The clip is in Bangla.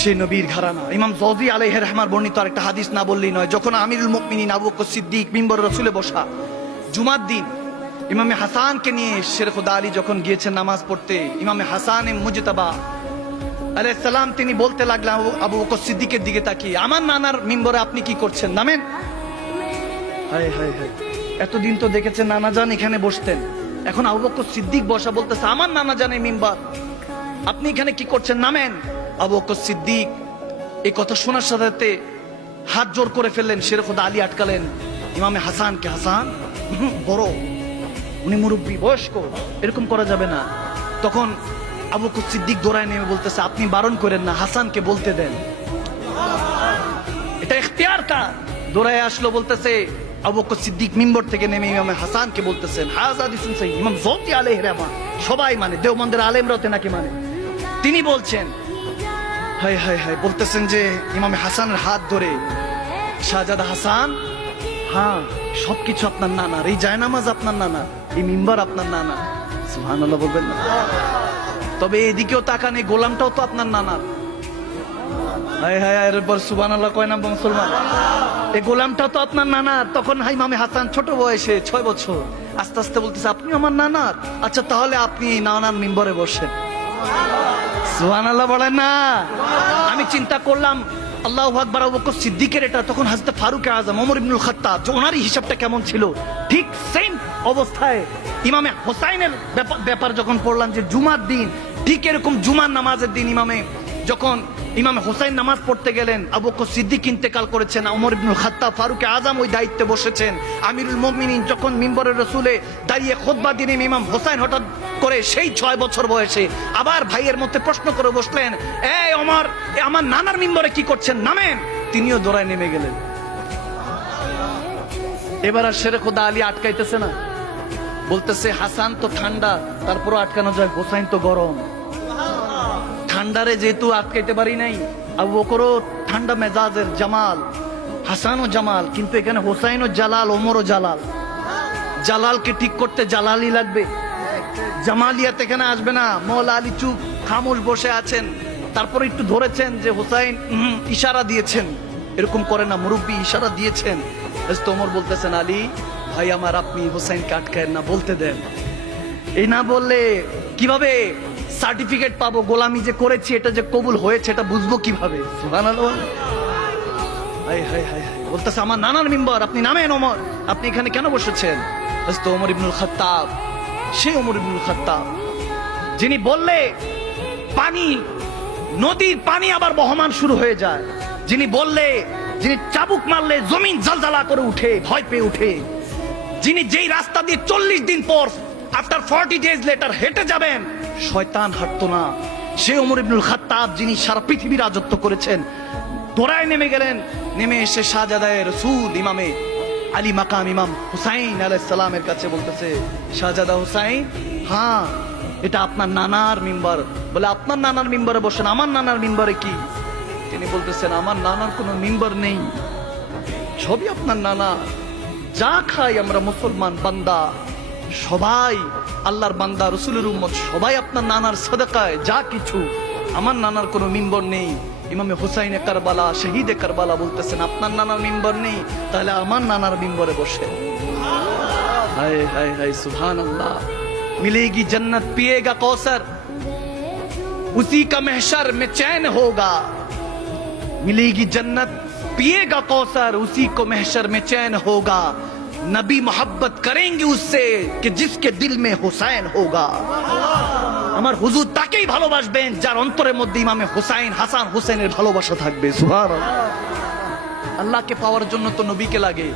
সে নবীর ঘরানা। ইমাম জৌজি আলাইহি রাহমার বর্ণিত আরেকটা হাদিস না বললেই নয়। যখন আমিরুল মুমিনিন আবু বকর সিদ্দিক মিম্বরে রাসূলে বসা জুমার দিন, ইমামে হাসানকে নিয়ে শের খুদা আলী যখন গিয়েছেন নামাজ পড়তে, ইমামে হাসানে মুজতাবা আলাইহিস সালাম তিনি বলতে লাগলেন আবু বকর সিদ্দিকের দিকে তাকিয়ে, আমার নানার মিম্বরে আপনি কি করছেন, নামেন। হায় হায় হায়, এতদিন তো দেখেছেন নানা জান এখানে বসতেন, এখন আবু বকর সিদ্দিক বসা, বলতেছে আমার নানা জান এই মিম্বার, আপনি এখানে কি করছেন, নামেন। আবু বকর সিদ্দিক এই কথা শোনার সাথে হাত জোর করে ফেললেন, শের খুদা আলী আটকালেন ইমামে হাসানকে। হাসান বড়, উনি মুরব্বী বয়স্ক, এরকম করা যাবে না। তখন আবু বকর সিদ্দিক দৌড়ায় নেমে বলতেছে, আপনি বারণ করেন না, হাসানকে বলতে দেন, এটা ইখতিয়ার কার। দৌড়ায় আসলো, বলতেছে আবু বকর সিদ্দিক মিম্বর থেকে নেমে ইমামে হাসানকে বলতেছেন, হাযা হাদিসুন সহিহ, ইমাম জৌজি আলাইহি রাহমা সবাই মানে, দেওবন্দের আলেমরাও নাকি মানে, তিনি বলছেন, হায় হায় হায়, বলতেছেন যে ইমামে হাসানের হাত ধরে, শাহজাদা হাসান, হ্যাঁ সবকিছু আপনার নানার, এই জায়নামাজ আপনার নানা, এই মিম্বার আপনার নানা, সুবহানাল্লাহ বলবেন না? তবে এদিকেও তাকান, এই গোলামটাও তো আপনার নানার। হায় হায়, এরপর সুবহানাল্লাহ কয় না মুসলমান, এই গোলামটাও তো আপনার নানার। তখন ইমামে হাসান ছোট বয়সে 6 বছর, আস্তে আস্তে বলতেছে, আপনি আমার নানার, আচ্ছা তাহলে আপনি নানার মিম্বরে বসেন। সুবহানাল্লাহ বলেন না? আমি চিন্তা করলাম আল্লাহু আকবার, আবু বকর সিদ্দিকের এটা, তখন হযরত ফারুক আযম ওমর ইবনুল খাত্তাব, যে ওনারই হিসাবটা কেমন ছিল, ঠিক সেম অবস্থায় ইমামে হোসাইনের ব্যাপার যখন পড়লাম, যে জুমার দিন, ঠিক এরকম জুমার নামাজের দিন যখন ইমামে হোসাইন নামাজ পড়তে গেলেন, আবু বকর সিদ্দিক ইন্তেকাল করেছেন, ওমর ইবনুল খাত্তাব ফারুক আযম ওই দায়িত্বে বসেছেন, আমিরুল মুমিনিন যখন মিম্বরের রাসূলে দাঁড়িয়ে খুতবা দিলেন, ইমাম হোসাইন হঠাৎ করে সেই 6 বছর বয়সে আবার ভাইয়ের মধ্যে প্রশ্ন করে বসলেন, এই ওমর, আমার নানার মিম্বরে কি করছেন, নামেন। তিনিও দৌড়ায় নেমে গেলেন। এবার আর শের খুদা আলী আটকাইতেছে না, বলতেছে হাসান তো ঠান্ডা, তারপরও আটকানো যায়, হোসাইন তো গরম, ঠান্ডারে যেহেতু আটকাইতে পারি নাই, আবু বকরও ঠান্ডা মেজাজের জামাল, হাসানও জামাল, কিন্তু এখানে হোসাইনও জালাল, ওমরও জালাল, জালালকে ঠিক করতে জালালই লাগবে, জামালিয়াত এখানে আসবে না। মওলা আলী চুপ খামোশ বসে আছেন, তারপরে একটু ধরেছেন যে হোসাইন ইশারা দিয়েছেন, এরকম করে না, মুরব্বী ইশারা দিয়েছেন। ওমর বলতেছেন, আলী ভাই আমার, আপনি হোসাইনকে আটকায়েন না, বলতে দেন। এই না বললে কিভাবে সার্টিফিকেট পাবো, গোলামি যে করেছি এটা যে কবুল হয়েছে এটা বুঝবো কিভাবে? সুবহানাল্লাহ। হায় হায় হায়, বলতেছে আমার নানার মিম্বর, আপনি নামেন ওমর, আপনি এখানে কেন বসেছেন? হযরত ওমর ইবনুল খাত্তাব, সেই ওমর ইবনুল খাত্তাব যিনি বললে পানি, নদীর পানি আবার বহমান শুরু হয়ে যায়, যিনি বললে, যিনি চাবুক মারলে জমিন জালজালা করে উঠে, ভয় পেয়ে উঠে, যিনি যেই রাস্তা দিয়ে 40 দিন পর, আফটার 40 ডেজ লেটার হেঁটে যাবেন, শয়তান হাঁটতো না, সে ওমর ইবনুল খাত্তাব, যিনি সারা পৃথিবী রাজত্ব করেছেন, দৌড়ায় নেমে গেলেন। নেমে এসে শাহজাদায়ে রাসূল ইমামে আলী মাকাম ইমাম হুসাইন আলাইহিস সালামের কাছে বলতেছে, শাহজাদা হুসাইন, হ্যাঁ এটা আপনার নানার মিম্বর। বলে আপনার নানার মিম্বরে বসেন, আমার নানার মিম্বরে কি? তিনি বলতেছেন, আমার নানার কোনো মিম্বর নেই, সবই আপনার নানা। যা খাই আমরা মুসলমান বান্দা, সবাই আল্লাহর বান্দা, রাসূলের উম্মত, সবাই আপনার নানার সাদাকায়, যা কিছু, আমার নানার কোনো মিম্বর নেই। ইমামে হুসাইনে কারবালা, শহীদে কারবালা বলতেছেন, আপনার নানার মিম্বর নেই, তাহলে আমার নানার মিম্বরে বসে। হায় হায় হায়, সুবহানাল্লাহ। मिलेगी जन्नत, पिएगा कौसर, उसी का महशर में चैन होगा। मिलेगी जन्नत, पिएगा कौसर, उसी को महशर में चैन होगा। नबी मोहब्बत करेंगे उससे कि जिसके दिल में हुसैन होगा। আমার হুজুর তাকেই ভালোবাসবেন যার অন্তরের মধ্যে ইমামে হুসাইন, হাসান হুসেনের ভালোবাসা থাকবে। সুবহানাল্লাহ। আল্লাহকে পাওয়ার জন্য তো নবীকে লাগে।